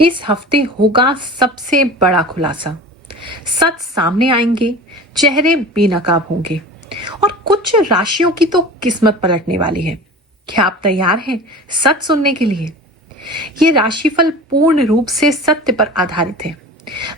इस हफ्ते होगा सबसे बड़ा खुलासा। सच सामने आएंगे, चेहरे बेनकाब होंगे और कुछ राशियों की तो किस्मत पलटने वाली है। क्या आप तैयार हैं सच सुनने के लिए? ये राशिफल पूर्ण रूप से सत्य पर आधारित है।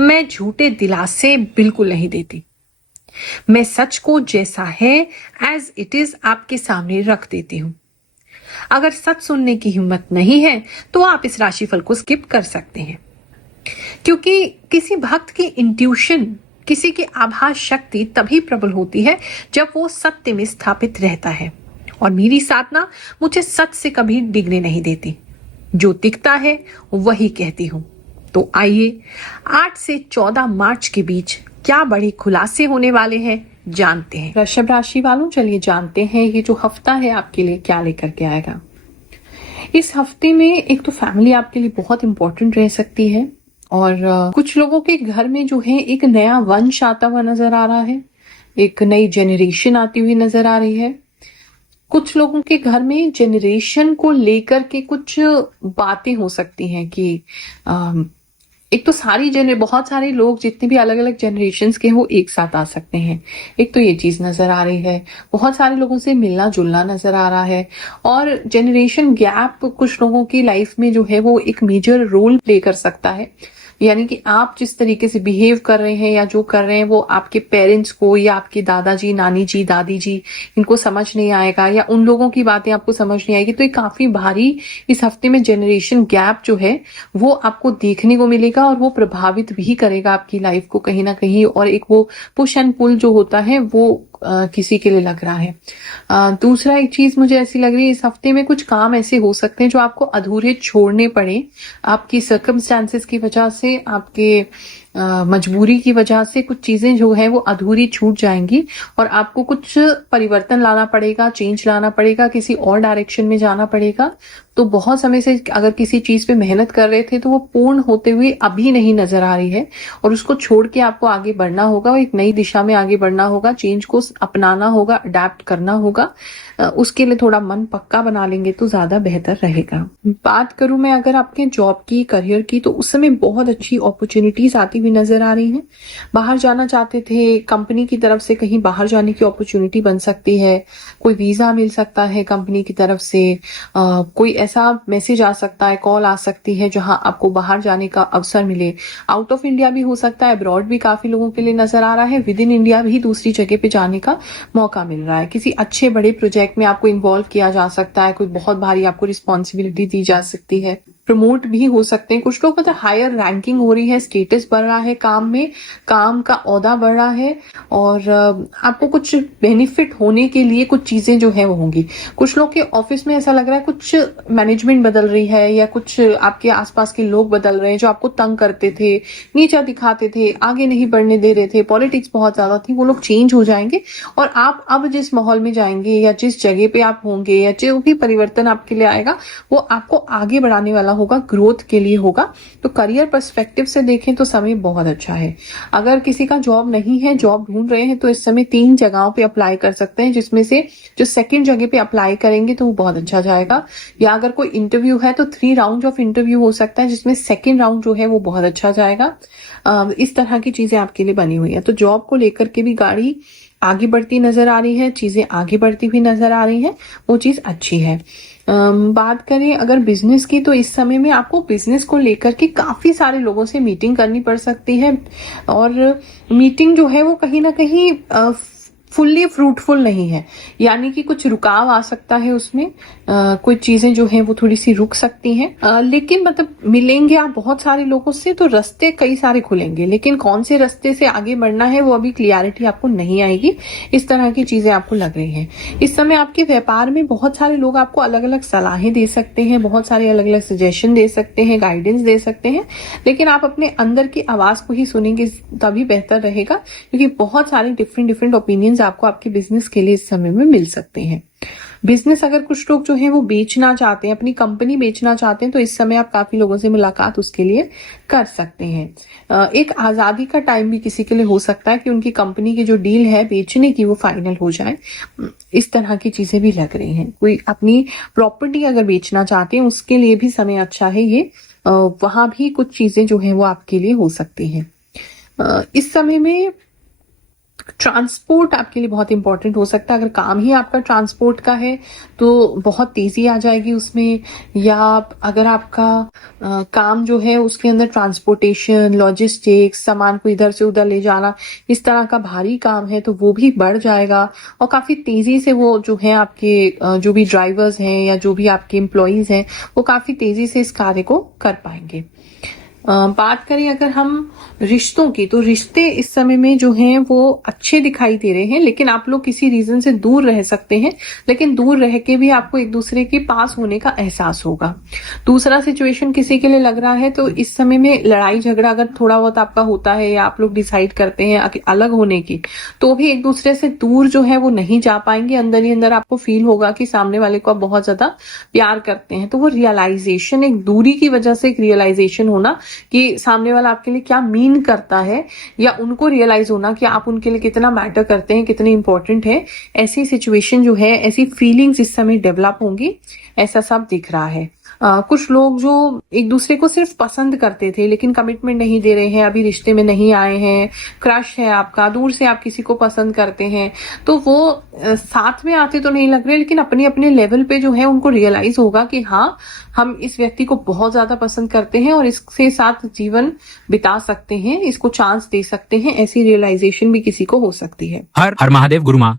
मैं झूठे दिलासे बिल्कुल नहीं देती। मैं सच को जैसा है एज इट इज आपके सामने रख देती हूँ। अगर सच सुनने की हिम्मत नहीं है तो आप इस राशिफल को स्किप कर सकते हैं, क्योंकि किसी भक्त की इंट्यूशन, किसी की आभास शक्ति तभी प्रबल होती है जब वो सत्य में स्थापित रहता है। और मेरी साधना मुझे सच से कभी डिगने नहीं देती। जो दिखता है वही कहती हूँ। तो आइए 8 से 14 मार्च के बीच क्या बड़े खुलासे होने वाले हैं जानते हैं। वृषभ राशि वालों, चलिए जानते हैं ये जो हफ्ता है आपके लिए क्या लेकर के आएगा। इस हफ्ते में एक तो फैमिली आपके लिए बहुत इंपॉर्टेंट रह सकती है और कुछ लोगों के घर में जो है एक नया वंश आता हुआ नजर आ रहा है, एक नई जेनरेशन आती हुई नजर आ रही है। कुछ लोगों के घर में जेनरेशन को लेकर के कुछ बातें हो सकती हैं कि एक तो बहुत सारे लोग जितने भी अलग अलग जनरेशन्स के वो एक साथ आ सकते हैं। एक तो ये चीज नजर आ रही है, बहुत सारे लोगों से मिलना जुलना नजर आ रहा है और जनरेशन गैप कुछ लोगों की लाइफ में जो है वो एक मेजर रोल प्ले कर सकता है। यानी कि आप जिस तरीके से बिहेव कर रहे हैं या जो कर रहे हैं वो आपके पेरेंट्स को या आपके दादाजी, नानी जी, दादी जी इनको समझ नहीं आएगा या उन लोगों की बातें आपको समझ नहीं आएगी। तो ये काफी भारी इस हफ्ते में जनरेशन गैप जो है वो आपको देखने को मिलेगा और वो प्रभावित भी करेगा आपकी लाइफ को कहीं ना कहीं। और एक वो पुश एंड पुल जो होता है वो किसी के लिए लग रहा है। दूसरा एक चीज मुझे ऐसी लग रही है, इस हफ्ते में कुछ काम ऐसे हो सकते हैं जो आपको अधूरे छोड़ने पड़े आपकी सर्कमस्टांसेस की वजह से, आपके मजबूरी की वजह से कुछ चीजें जो है वो अधूरी छूट जाएंगी और आपको कुछ परिवर्तन लाना पड़ेगा, चेंज लाना पड़ेगा, किसी और डायरेक्शन में जाना पड़ेगा। तो बहुत समय से अगर किसी चीज पे मेहनत कर रहे थे तो वो पूर्ण होते हुए अभी नहीं नजर आ रही है और उसको छोड़ के आपको आगे बढ़ना होगा, एक नई दिशा में आगे बढ़ना होगा, चेंज को अपनाना होगा, अडेप्ट करना होगा। उसके लिए थोड़ा मन पक्का बना लेंगे तो ज्यादा बेहतर रहेगा। बात करूं मैं अगर आपके जॉब की, करियर की, तो उस समय बहुत अच्छी अपॉर्चुनिटीज आती हुई नजर आ रही हैं। बाहर जाना चाहते थे, कंपनी की तरफ से कहीं बाहर जाने की अपॉर्चुनिटी बन सकती है, कोई वीजा मिल सकता है कंपनी की तरफ से, कोई ऐसा मैसेज आ सकता है, कॉल आ सकती है जहां आपको बाहर जाने का अवसर मिले। आउट ऑफ इंडिया भी हो सकता है, अब्रॉड भी काफी लोगों के लिए नजर आ रहा है, विद इन इंडिया भी दूसरी जगह पे जाने का मौका मिल रहा है। किसी अच्छे बड़े प्रोजेक्ट में आपको इन्वॉल्व किया जा सकता है, कोई बहुत भारी आपको रिस्पॉन्सिबिलिटी दी जा सकती है, प्रमोट भी हो सकते हैं कुछ लोग, मतलब हायर रैंकिंग हो रही है, स्टेटस बढ़ रहा है काम में, काम का ओहदा बढ़ रहा है और आपको कुछ बेनिफिट होने के लिए कुछ चीजें जो है वो होंगी। कुछ लोग के ऑफिस में ऐसा लग रहा है कुछ मैनेजमेंट बदल रही है या कुछ आपके आसपास के लोग बदल रहे हैं जो आपको तंग करते थे, नीचा दिखाते थे, आगे नहीं बढ़ने दे रहे थे, पॉलिटिक्स बहुत ज्यादा थी, वो लोग चेंज हो जाएंगे और आप अब जिस माहौल में जाएंगे या जिस जगह पे आप होंगे या जो भी परिवर्तन आपके लिए आएगा वो आपको आगे बढ़ाने वाला होगा, ग्रोथ के लिए होगा। तो करियर पर्सपेक्टिव से देखें तो समय बहुत अच्छा है। अगर किसी का जॉब नहीं है, जॉब ढूंढ रहे हैं, तो इस समय 3 जगहों पे अप्लाई कर सकते हैं, जिसमें से जो सेकंड जगह पे अप्लाई करेंगे तो वो बहुत अच्छा जाएगा। या अगर कोई इंटरव्यू है तो 3 राउंड ऑफ इंटरव्यू हो सकता है, जिसमें सेकंड राउंड जो है वो बहुत अच्छा जाएगा। इस तरह की चीजें आपके लिए बनी हुई है। तो जॉब को लेकर के भी गाड़ी आगे बढ़ती नजर आ रही है, चीजें आगे बढ़ती हुई नजर आ रही है, वो चीज अच्छी है। बात करें अगर बिजनेस की, तो इस समय में आपको बिजनेस को लेकर के काफी सारे लोगों से मीटिंग करनी पड़ सकती है और मीटिंग जो है वो कहीं ना कहीं फुल्ली फ्रूटफुल नहीं है, यानी कि कुछ रुकाव आ सकता है उसमें, कुछ चीजें जो हैं वो थोड़ी सी रुक सकती हैं, लेकिन मतलब मिलेंगे आप बहुत सारे लोगों से तो रास्ते कई सारे खुलेंगे, लेकिन कौन से रास्ते से आगे बढ़ना है वो अभी क्लियरिटी आपको नहीं आएगी। इस तरह की चीजें आपको लग रही हैं। इस समय आपके व्यापार में बहुत सारे लोग आपको अलग अलग सलाहें दे सकते हैं, बहुत सारे अलग अलग सजेशन दे सकते हैं, गाइडेंस दे सकते हैं, लेकिन आप अपने अंदर की आवाज को ही सुनेंगे तभी बेहतर रहेगा, क्योंकि बहुत सारे डिफरेंट ओपिनियंस आपको आपके बिजनेस के लिए इस समय में मिल सकते हैं। बिजनेस अगर कुछ लोग जो है वो बेचना चाहते हैं, अपनी कंपनी बेचना चाहते हैं, तो इस समय आप काफी लोगों से मुलाकात उसके लिए कर सकते हैं। एक आजादी का टाइम भी किसी के लिए हो सकता है कि उनकी कंपनी की जो डील है बेचने की वो फाइनल हो जाए। इस तरह की चीजें भी लग रही हैं। कोई अपनी प्रॉपर्टी अगर बेचना चाहते हैं उसके लिए भी समय अच्छा है ये। वहां भी कुछ चीजें जो है वो आपके लिए हो सकती हैं। इस समय में ट्रांसपोर्ट आपके लिए बहुत इंपॉर्टेंट हो सकता है। अगर काम ही आपका ट्रांसपोर्ट का है तो बहुत तेजी आ जाएगी उसमें, या अगर आपका काम जो है उसके अंदर ट्रांसपोर्टेशन, लॉजिस्टिक्स, सामान को इधर से उधर ले जाना, इस तरह का भारी काम है तो वो भी बढ़ जाएगा और काफी तेजी से वो जो है आपके जो भी ड्राइवर्स हैं या जो भी आपके एम्प्लॉयज हैं वो काफी तेजी से इस कार्य को कर पाएंगे। बात करें अगर हम रिश्तों की, तो रिश्ते इस समय में जो हैं वो अच्छे दिखाई दे रहे हैं, लेकिन आप लोग किसी रीजन से दूर रह सकते हैं, लेकिन दूर रह के भी आपको एक दूसरे के पास होने का एहसास होगा। दूसरा सिचुएशन किसी के लिए लग रहा है तो इस समय में लड़ाई झगड़ा अगर थोड़ा बहुत आपका होता है या आप लोग डिसाइड करते हैं अलग होने की, तो भी एक दूसरे से दूर जो है वो नहीं जा पाएंगे। अंदर ही अंदर आपको फील होगा कि सामने वाले को आप बहुत ज्यादा प्यार करते हैं, तो वो रियलाइजेशन, एक दूरी की वजह से एक रियलाइजेशन होना कि सामने वाला आपके लिए क्या मीन करता है, या उनको रियलाइज होना कि आप उनके लिए कितना मैटर करते हैं, कितने इंपॉर्टेंट है, ऐसी सिचुएशन जो है, ऐसी फीलिंग्स इस समय डेवलप होंगी, ऐसा सब दिख रहा है। कुछ लोग जो एक दूसरे को सिर्फ पसंद करते थे लेकिन कमिटमेंट नहीं दे रहे हैं, अभी रिश्ते में नहीं आए हैं, क्रश है आपका, दूर से आप किसी को पसंद करते हैं, तो वो साथ में आते तो नहीं लग रहे, लेकिन अपने अपने लेवल पे जो है उनको रियलाइज होगा कि हाँ, हम इस व्यक्ति को बहुत ज्यादा पसंद करते हैं और इसके साथ जीवन बिता सकते हैं, इसको चांस दे सकते हैं, ऐसी रियलाइजेशन भी किसी को हो सकती है। हर हर महादेव गुरु माँ,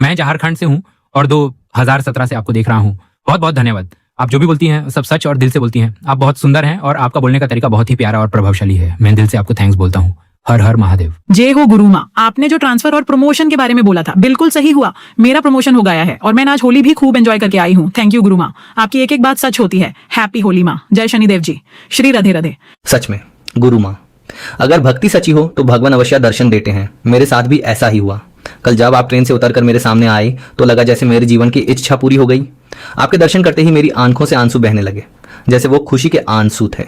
मैं झारखंड से हूँ और 2017 से आपको देख रहा हूँ। बहुत बहुत धन्यवाद। आप जो भी बोलती हैं सब सच और दिल से बोलती हैं। आप बहुत सुंदर हैं और आपका बोलने का तरीका बहुत ही प्यारा और प्रभावशाली है। मैं दिल से आपको थैंक्स बोलता हूँ। हर हर महादेव। जय हो गुरु माँ। आपने जो ट्रांसफर और प्रमोशन के बारे में बोला था बिल्कुल सही हुआ। मेरा प्रमोशन हो गया है और मैं आज होली भी खूब एंजॉय करके आई हूँ। थैंक यू गुरु माँ, आपकी एक एक बात सच होती है। हैप्पी होली माँ। जय शनिदेव जी। श्री राधे राधे। सच में गुरु माँ, अगर भक्ति सच्ची हो तो भगवान अवश्य दर्शन देते हैं। मेरे साथ भी ऐसा ही हुआ। कल जब आप ट्रेन से उतरकर मेरे सामने आए तो लगा जैसे मेरे जीवन की इच्छा पूरी हो गई। आपके दर्शन करते ही मेरी आंखों से आंसू बहने लगे, जैसे वो खुशी के आंसू थे।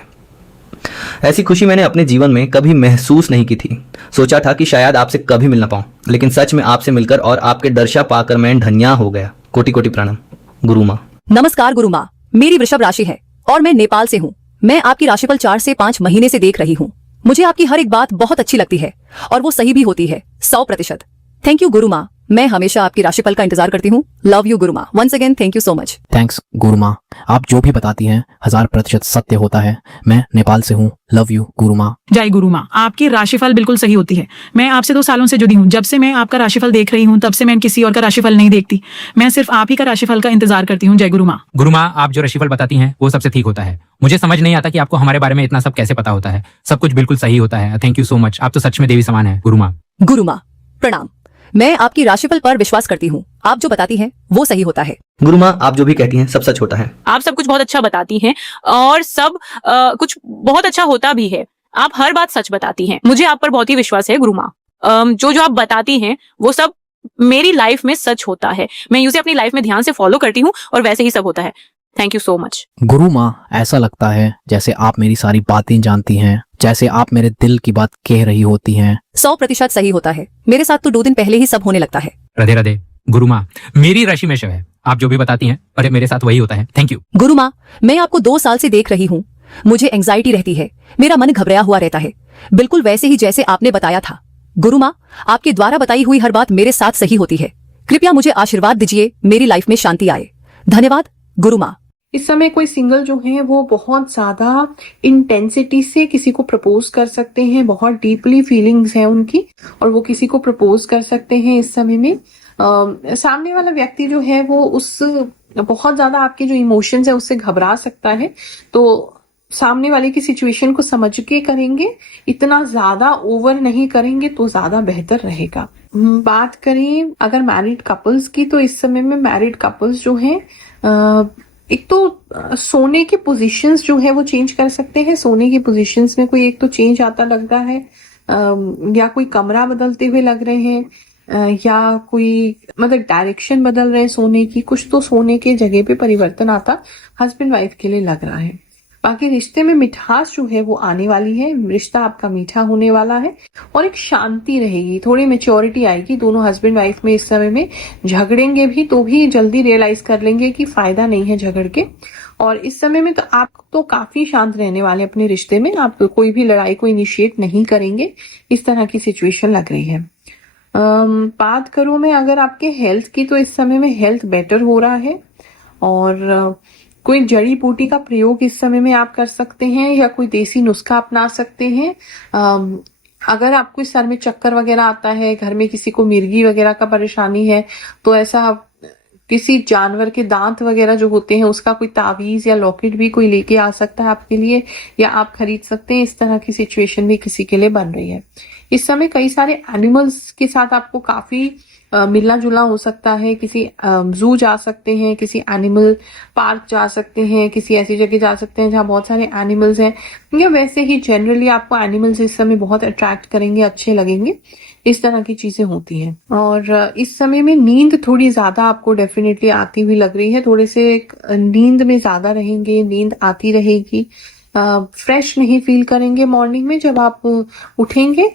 ऐसी खुशी मैंने अपने जीवन में कभी महसूस नहीं की थी। सोचा था कि शायद आपसे कभी मिल ना पाऊं, लेकिन सच में आपसे मिलकर और आपके दर्शन पाकर मैं धन्य हो गया। कोटि कोटि प्रणाम गुरु माँ। नमस्कार गुरु माँ, मेरी वृषभ राशि है और मैं नेपाल से हूँ। मैं आपकी राशिफल 4 से 5 महीने से देख रही हूँ। मुझे आपकी हर एक बात बहुत अच्छी लगती है और वो सही भी होती है 100%। थैंक यू गुरु माँ, मैं हमेशा आपकी राशिफल का इंतजार करती हूँ। लव यू गुरु माँ। Once again thank you so much. Thanks गुरु माँ, आप जो भी बताती हैं 1000% सत्य होता है। मैं नेपाल से हूँ। लव यू गुरु माँ। जय गुरु माँ, आपकी राशिफल बिल्कुल सही होती है। मैं आपसे 2 सालों से जुड़ी हूँ। जब से मैं आपका राशिफल देख रही हूँ तब से मैं किसी और का राशिफल नहीं देखती, मैं सिर्फ आप ही का राशिफल का इंतजार करती हूँ। जय गुरु माँ। गुरु माँ, आप जो राशिफल बताती हैं वो सबसे ठीक होता है। मुझे समझ नहीं आता कि आपको हमारे बारे में इतना सब कैसे पता होता है। सब कुछ बिल्कुल सही होता है। Thank you so much. आप तो सच में देवी समान है गुरु माँ। गुरु माँ प्रणाम। मैं आपकी राशिफल पर विश्वास करती हूँ। आप जो बताती हैं वो सही होता है। गुरु माँ, आप जो भी कहती हैं सब सच होता है। आप सब कुछ बहुत अच्छा बताती हैं और सब कुछ बहुत अच्छा होता भी है। आप हर बात सच बताती हैं। मुझे आप पर बहुत ही विश्वास है गुरु माँ। जो आप बताती हैं वो सब मेरी लाइफ में सच होता है। मैं उसे अपनी लाइफ में ध्यान से फॉलो करती हूँ और वैसे ही सब होता है। Thank you so much. गुरु माँ, ऐसा लगता है जैसे आप मेरी सारी बातें जानती हैं, जैसे आप मेरे दिल की बात कह रही होती हैं। 100% सही होता है। मेरे साथ तो 2 दिन पहले ही सब होने लगता है। राधे राधे। गुरु माँ, मेरी राशि में शव है। आप जो भी बताती हैं अरे मेरे साथ वही होता है। थैंक यू गुरु माँ, मैं आपको 2 साल से देख रही हूँ। मुझे एंजाइटी रहती है, मेरा मन घबराया हुआ रहता है, बिल्कुल वैसे ही जैसे आपने बताया था। गुरु माँ, आपके द्वारा बताई हुई हर बात मेरे साथ सही होती है। कृपया मुझे आशीर्वाद दीजिए, मेरी लाइफ में शांति आए। धन्यवाद गुरु माँ। इस समय कोई सिंगल जो है वो बहुत ज्यादा इंटेंसिटी से किसी को प्रपोज कर सकते हैं, बहुत डीपली फीलिंग्स हैं उनकी और वो किसी को प्रपोज कर सकते हैं इस समय में। सामने वाला व्यक्ति जो है वो उस बहुत ज्यादा आपके जो इमोशंस है उससे घबरा सकता है, तो सामने वाले की सिचुएशन को समझ के करेंगे, इतना ज्यादा ओवर नहीं करेंगे तो ज्यादा बेहतर रहेगा। बात करें अगर मैरिड कपल्स की, तो इस समय में मैरिड कपल्स जो हैं एक तो सोने के पोजीशंस जो है वो चेंज कर सकते हैं। सोने की पोजीशंस में कोई एक तो चेंज आता लगता है, या कोई कमरा बदलते हुए लग रहे हैं, या कोई मतलब डायरेक्शन बदल रहे हैं सोने की। कुछ तो सोने के जगह पे परिवर्तन आता हस्बैंड वाइफ के लिए लग रहा है। बाकी रिश्ते में मिठास जो है वो आने वाली है, रिश्ता आपका मीठा होने वाला है और एक शांति रहेगी, थोड़ी मेच्योरिटी आएगी। दोनों हस्बैंड वाइफ में इस समय में झगड़ेंगे भी तो भी जल्दी रियलाइज कर लेंगे कि फायदा नहीं है झगड़ के, और इस समय में तो आप तो काफी शांत रहने वाले हैं अपने रिश्ते में, आप कोई भी लड़ाई को इनिशिएट नहीं करेंगे, इस तरह की सिचुएशन लग रही है। बात करूं मैं अगर आपके हेल्थ की, तो इस समय में हेल्थ बेटर हो रहा है और कोई जड़ी बूटी का प्रयोग इस समय में आप कर सकते हैं या कोई देसी नुस्खा अपना सकते हैं। अगर आपको इस सर में चक्कर वगैरह आता है, घर में किसी को मिर्गी वगैरह का परेशानी है, तो ऐसा किसी जानवर के दांत वगैरह जो होते हैं उसका कोई तावीज या लॉकेट भी कोई लेके आ सकता है आपके लिए, या आप खरीद सकते हैं। इस तरह की सिचुएशन भी किसी के लिए बन रही है। इस समय कई सारे एनिमल्स के साथ आपको काफी मिलना जुलना हो सकता है। किसी जू जा सकते हैं, किसी एनिमल पार्क जा सकते हैं, किसी ऐसी जगह जा सकते हैं जहाँ बहुत सारे एनिमल्स हैं, या वैसे ही जनरली आपको एनिमल्स इस समय बहुत अट्रैक्ट करेंगे, अच्छे लगेंगे। इस तरह की चीजें होती हैं। और इस समय में नींद थोड़ी ज्यादा आपको डेफिनेटली आती हुई लग रही है, थोड़े से नींद में ज्यादा रहेंगे, नींद आती रहेगी, फ्रेश नहीं फील करेंगे मॉर्निंग में। जब आप उठेंगे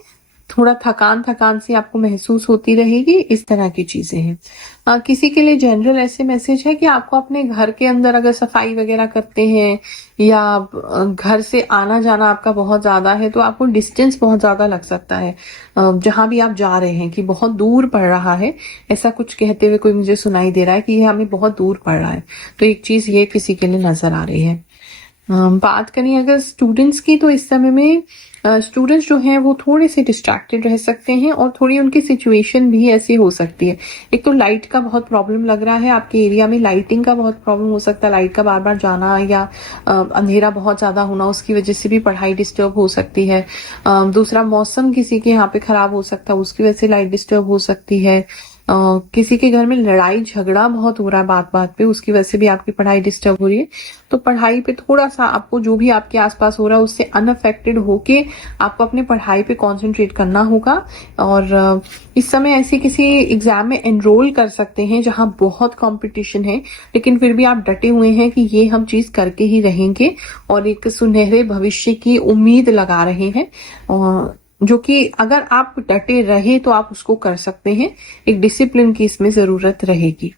थोड़ा थकान थकान सी आपको महसूस होती रहेगी। इस तरह की चीजें हैं। किसी के लिए जनरल ऐसे मैसेज है कि आपको अपने घर के अंदर अगर सफाई वगैरह करते हैं या घर से आना जाना आपका बहुत ज्यादा है, तो आपको डिस्टेंस बहुत ज्यादा लग सकता है जहां भी आप जा रहे हैं, कि बहुत दूर पड़ रहा है, ऐसा कुछ कहते हुए कोई मुझे सुनाई दे रहा है कि ये हमें बहुत दूर पड़ रहा है। तो एक चीज ये किसी के लिए नजर आ रही है। बात करें अगर स्टूडेंट्स की, तो इस समय में स्टूडेंट्स जो हैं वो थोड़े से डिस्ट्रैक्टेड रह सकते हैं और थोड़ी उनकी सिचुएशन भी ऐसी हो सकती है। एक तो लाइट का बहुत प्रॉब्लम लग रहा है, आपके एरिया में लाइटिंग का बहुत प्रॉब्लम हो सकता है, लाइट का बार बार जाना या अंधेरा बहुत ज्यादा होना, उसकी वजह से भी पढ़ाई डिस्टर्ब हो सकती है। दूसरा, मौसम किसी के यहाँ पे खराब हो सकता है, उसकी वजह से लाइट डिस्टर्ब हो सकती है। किसी के घर में लड़ाई झगड़ा बहुत हो रहा है बात बात पे, उसकी वजह से भी आपकी पढ़ाई डिस्टर्ब हो रही है। तो पढ़ाई पे थोड़ा सा आपको जो भी आपके आसपास हो रहा है उससे अनअफेक्टेड होके आपको अपने पढ़ाई पे कंसंट्रेट करना होगा। और इस समय ऐसे किसी एग्जाम में एनरोल कर सकते हैं जहां बहुत कंपटीशन है, लेकिन फिर भी आप डटे हुए हैं कि ये हम चीज करके ही रहेंगे और एक सुनहरे भविष्य की उम्मीद लगा रहे हैं, और जो कि अगर आप डटे रहे तो आप उसको कर सकते हैं। एक डिसिप्लिन की इसमें जरूरत रहेगी।